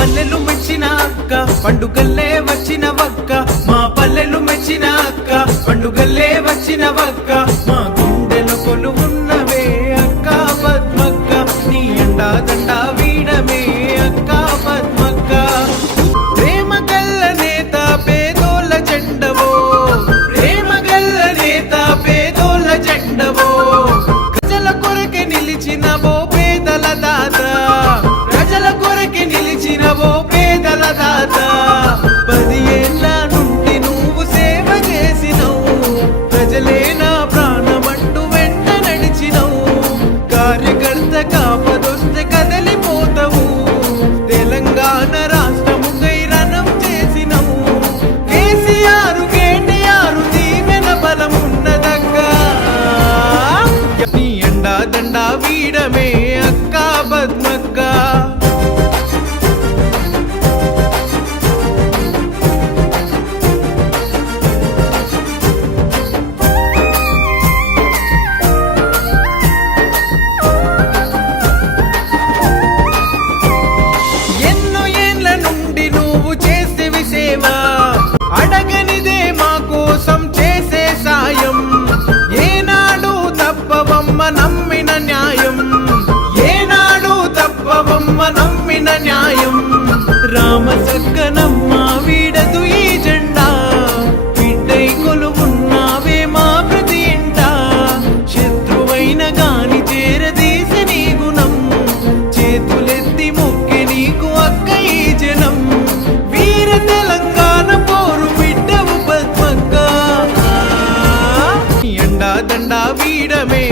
పల్లెలు మెచ్చిన అక్క పండుగల్లే వచ్చిన వక్క మా పల్లెలు మెచ్చిన అక్క పండుగల్లే వచ్చిన వక్క మా గుండెల కొలువున్నవే అక్క పద్మక్క నీ అండా దండా వీడమే అక్క పద్మక్క ప్రేమ గల్ల నేత పేదోళ్ళ జెండవో ప్రేమ గల్ల నేత పేదోళ్ళ జెండవో ప్రజల కొరకే నిలిచినవో పేదల దాత ప్రజల కొరకే నిలిచినవో పేదల దాత 10 ఏళ్ళ నుండి నువ్వు సేవ చేసినవు ప్రజలే నా ప్రాణమంటూ వెంట నడిచినవు కార్యకర్త కాపదొస్తే కదలిపోతావు తెలంగాణ రాష్ట్రముకై రణం చేసినవు కేసీఆర్ కేటీఆర్ దీవెన బలమున్నదక్కా నీ అండా దండా వీడమే అక్క పద్మక్క ఎన్నో ఏండ్ల నుండి నువ్వు చేసేవి సేవ అడగనిదే మా కోసం చేసే సాయం ఏనాడు తప్పవమ్మ నమ్మిన న్యాయం ఏనాడు తప్పవమ్మ నమ్మిన న్యాయం రామ సక్కనమ్మ వీడదు ఈ జెండా బిడ్డై కొలువున్నావే మా ప్రతి ఇంట శత్రువైన గాని చేరదీసి నీ గుణం చేతులెత్తి మొక్కి నీకు అక్క ఈ జనం వీర తెలంగాణ పోరు బిడ్డవు పద్మక్క ఎండా దండా వీడమే